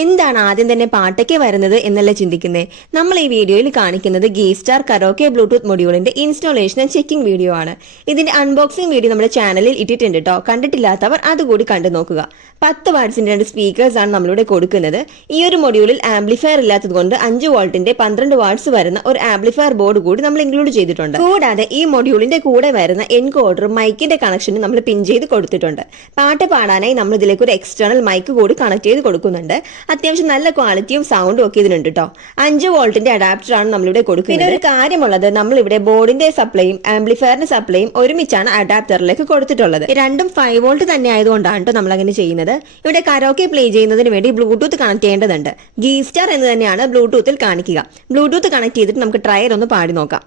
എന്താണ് ആദ്യം തന്നെ പാട്ടൊക്കെ വരുന്നത് എന്നല്ല ചിന്തിക്കുന്നത്. നമ്മൾ ഈ വീഡിയോയിൽ കാണിക്കുന്നത് ഗീസ്റ്റാർ കരോക്കെ ബ്ലൂടൂത്ത് മൊഡ്യൂളിന്റെ ഇൻസ്റ്റാളേഷൻ ആൻഡ് ചെക്കിംഗ് വീഡിയോ ആണ്. ഇതിന്റെ അൺബോക്സിംഗ് വീഡിയോ നമ്മുടെ ചാനലിൽ ഇട്ടിട്ടുണ്ട് കേട്ടോ. കണ്ടിട്ടില്ലാത്തവർ അതുകൂടി കണ്ടു നോക്കുക. 10 വാട്ട്സിന്റെ 2 സ്പീക്കേഴ്സ് ആണ് നമ്മളിവിടെ കൊടുക്കുന്നത്. ഈ ഒരു മൊഡ്യൂളിൽ ആംപ്ലിഫയർ ഇല്ലാത്തതുകൊണ്ട് 5 വോൾട്ടിന്റെ 12 വാട്ട്സ് വരുന്ന ഒരു ആംപ്ലിഫയർ ബോർഡ് കൂടി നമ്മൾ ഇൻക്ലൂഡ് ചെയ്തിട്ടുണ്ട്. കൂടാതെ ഈ മൊഡ്യൂളിന്റെ കൂടെ വരുന്ന എൻകോഡറും മൈക്കിന്റെ കണക്ഷനും നമ്മൾ പിൻ ചെയ്ത് കൊടുത്തിട്ടുണ്ട്. പാട്ട് പാടാനായി നമ്മൾ ഇതിലേക്ക് ഒരു എക്സ്റ്റേണൽ മൈക്ക് കൂടി കണക്ട് ചെയ്ത് കൊടുക്കുന്നുണ്ട്. അത്യാവശ്യം നല്ല ക്വാളിറ്റിയും സൗണ്ടും ഒക്കെ ഇതിനുണ്ട് കേട്ടോ. 5 വോൾട്ടിന്റെ അഡാപ്റ്റർ ആണ് നമ്മളിവിടെ കൊടുക്കുന്നത്. പിന്നെ ഒരു കാര്യമുള്ളത്, നമ്മളിവിടെ ബോർഡിന്റെ സപ്ലൈയും ആംപ്ലിഫയറിന്റെ സപ്ലൈയും ഒരുമിച്ചാണ് അഡാപ്റ്ററിലേക്ക് കൊടുത്തിട്ടുള്ളത്. രണ്ടും 5 വോൾട്ട് തന്നെ ആയതുകൊണ്ടാണ് കേട്ടോ നമ്മൾ അങ്ങനെ ചെയ്യുന്നത്. ഇവിടെ കരോക്കെ പ്ലേ ചെയ്യുന്നതിന് വേണ്ടി ബ്ലൂടൂത്ത് കണക്ട് ചെയ്യേണ്ടതുണ്ട്. ഗീസ്റ്റാർ എന്ന് തന്നെയാണ് ബ്ലൂടൂത്തിൽ കാണിക്കുക. ബ്ലൂടൂത്ത് കണക്ട് ചെയ്തിട്ട് നമുക്ക് ട്രയൽ ഒന്ന് പാടി നോക്കാം.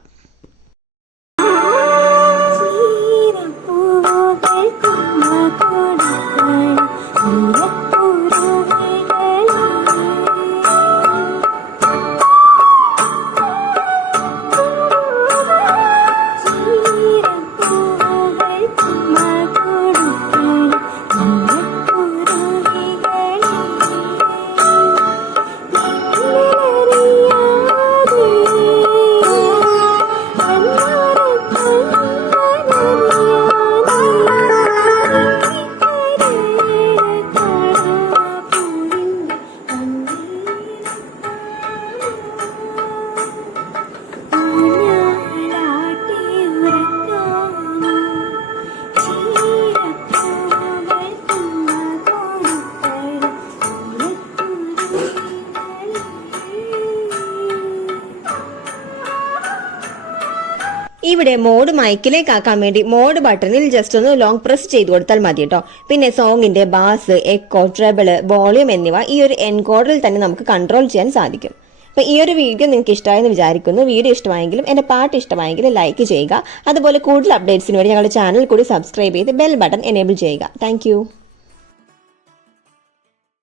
ഇവിടെ മോഡ് മൈക്കിലേക്ക് ആക്കാൻ വേണ്ടി മോഡ് ബട്ടണിൽ ജസ്റ്റ് ഒന്ന് ലോങ് പ്രസ് ചെയ്ത് കൊടുത്താൽ മതി കേട്ടോ. പിന്നെ സോങ്ങിന്റെ ബാസ്, എക്കോ, ട്രെബിള്, വോളിയം എന്നിവ ഈ ഒരു എൻകോഡറിൽ തന്നെ നമുക്ക് കൺട്രോൾ ചെയ്യാൻ സാധിക്കും. അപ്പോൾ ഈ ഒരു വീഡിയോ നിങ്ങൾക്ക് ഇഷ്ടമായെന്ന് വിചാരിക്കുന്നു. വീഡിയോ ഇഷ്ടമായെങ്കിലും എൻ്റെ പാട്ട് ഇഷ്ടമായെങ്കിലും ലൈക്ക് ചെയ്യുക. അതുപോലെ കൂടുതൽ അപ്ഡേറ്റ്സിന് വേണ്ടി ഞങ്ങളുടെ ചാനൽ കൂടി സബ്സ്ക്രൈബ് ചെയ്ത് ബെൽ ബട്ടൺ എനേബിൾ ചെയ്യുക. താങ്ക്